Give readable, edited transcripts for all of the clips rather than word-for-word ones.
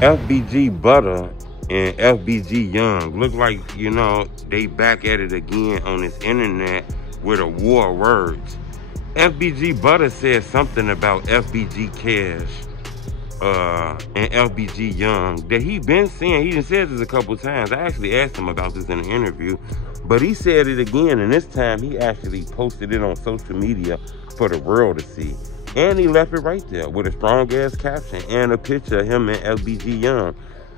FBG Butta and FBG Young look like, they back at it again on this internet with a war of words. FBG Butta said something about FBG Cash and FBG Young that he been saying. He done said this a couple times. I actually asked him about this in an interview, but he said it again, and this time he actually posted it on social media for the world to see. And he left it right there with a strong-ass caption and a picture of him and FBG Young.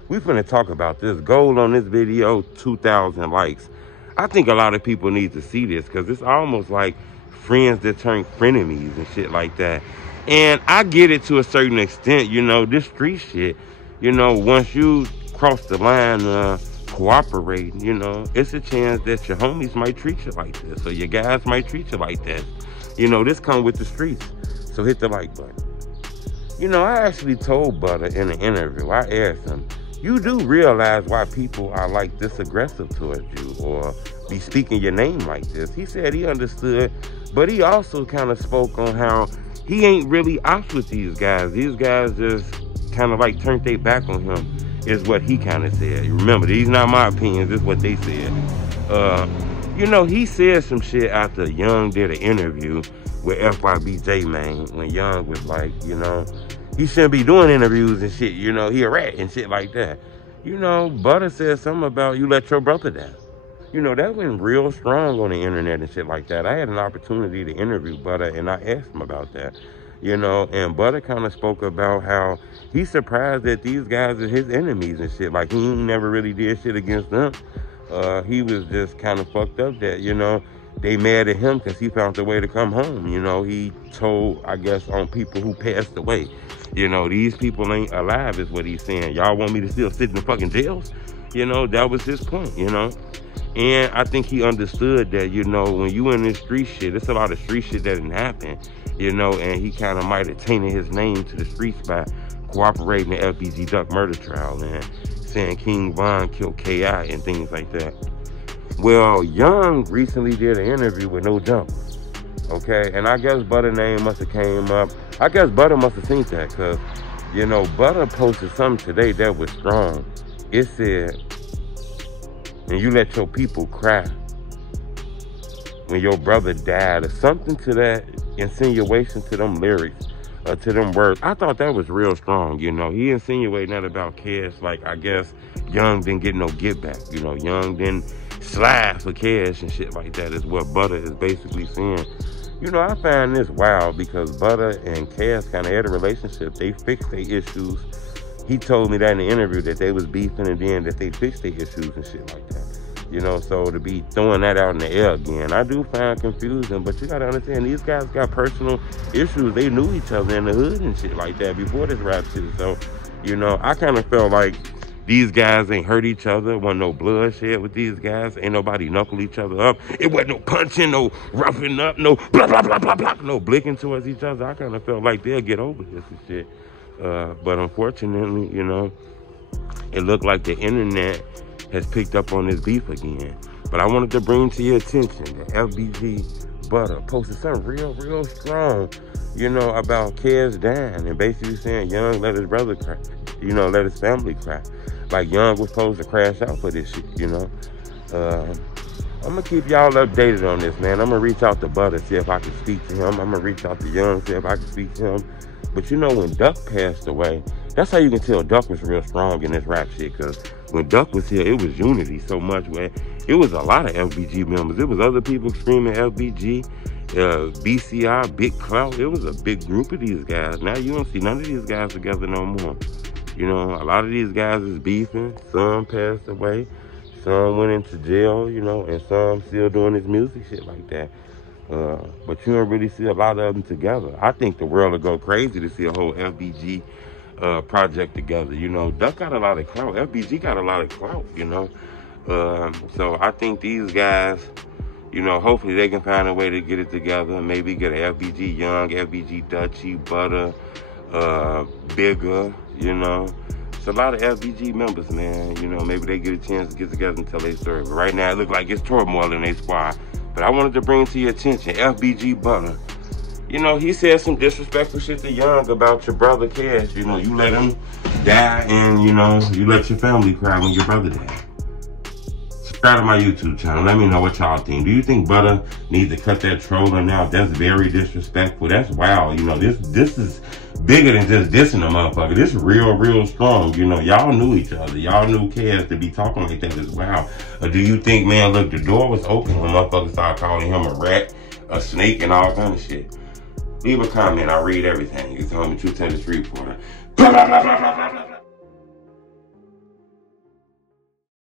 We finna talk about this. Goal on this video, 2,000 likes. I think a lot of people need to see this because it's almost like friends that turn frenemies and shit like that. And I get it to a certain extent, this street shit, once you cross the line cooperating, it's a chance that your homies might treat you like this or your guys might treat you like that. This come with the streets. So hit the like button. I actually told Butta in an interview, I asked him, you do realize why people are like this aggressive towards you or be speaking your name like this? He said he understood, but he also kind of spoke on how he ain't really out with these guys. These guys just kind of like turned their back on him, is what he kind of said. Remember, these not my opinions, this is what they said. He said some shit after Young did an interview with FBG, man, when Young was like, he shouldn't be doing interviews and shit, he a rat and shit like that. Butta said something about you let your brother down. That went real strong on the internet and shit like that. I had an opportunity to interview Butta and I asked him about that, and Butta kind of spoke about how he's surprised that these guys are his enemies and shit. Like, he ain't never really did shit against them. He was just kind of fucked up that, they mad at him because he found a way to come home. He told, I guess, on people who passed away. These people ain't alive is what he's saying. Y'all want me to still sit in the fucking jails? That was his point, And I think he understood that, when you in this street shit, there's a lot of street shit that didn't happen, and he kind of might have tainted his name to the streets by cooperating in the FBG Duck murder trial and saying King Von killed K.I. and things like that. Well, Young recently did an interview with No Jump, okay? And I guess Butta name must have came up. I guess Butta must have seen that because, Butta posted something today that was strong. It said, and you let your people cry when your brother died, or something to that insinuation to them lyrics, to them words. I thought that was real strong, He insinuating that about Cash, like, I guess Young didn't get no get back, Young didn't slide for Cash and shit like that is what Butta is basically saying. I find this wild because Butta and Cash kind of had a relationship. They fixed their issues. He told me that in the interview that they was beefing and then that they fixed their issues and shit like that. So to be throwing that out in the air again, I do find confusing, but you gotta understand these guys got personal issues. They knew each other in the hood and shit like that before this rap shit. So, I kind of felt like these guys ain't hurt each other. Wasn't no bloodshed with these guys. Ain't nobody knuckle each other up. It wasn't no punching, no roughing up, no blah, blah, blah, blah, blah, no blicking towards each other. I kind of felt like they'll get over this and shit. But unfortunately, it looked like the internet has picked up on this beef again. But I wanted to bring to your attention that FBG Butta posted something real strong, about Cash dying and basically saying Young let his brother cry, let his family cry. Like Young was supposed to crash out for this shit, I'm gonna keep y'all updated on this, man. I'm gonna reach out to Butta, see if I can speak to him. I'm gonna reach out to Young, see if I can speak to him. But when Duck passed away, that's how you can tell Duck was real strong in this rap shit. Because when Duck was here, it was unity so much where it was a lot of FBG members. It was other people screaming FBG, BCI, Big Clout. It was a big group of these guys. Now you don't see none of these guys together no more. A lot of these guys is beefing. Some passed away. Some went into jail, and some still doing this music shit like that. But you don't really see a lot of them together. I think the world will go crazy to see a whole FBG project together. Duck got a lot of clout. FBG got a lot of clout, So I think these guys, hopefully they can find a way to get it together. Maybe get an FBG Young, FBG Dutchy, Butta, Bigger, It's a lot of FBG members, man. Maybe they get a chance to get together and tell their story. But right now, it looks like it's turmoil in their squad. But I wanted to bring to your attention FBG Butta You know, he said some disrespectful shit to Young about your brother Cash. You know, you let him die and, you know, you let your family cry when your brother died. Subscribe to my YouTube channel. Let me know what y'all think. Do you think Butta needs to cut that trolling out? That's very disrespectful. That's wild. You know, this is bigger than just dissing a motherfucker. This is real strong. You know, y'all knew each other. Y'all knew Cash to be talking like that as well. Or do you think, man, look, the door was open when motherfuckers started calling him a rat, a snake, and all kind of shit? Leave a comment. I read everything. It's on the TruthTeller Street Reporter. Blah, blah, blah, blah, blah, blah.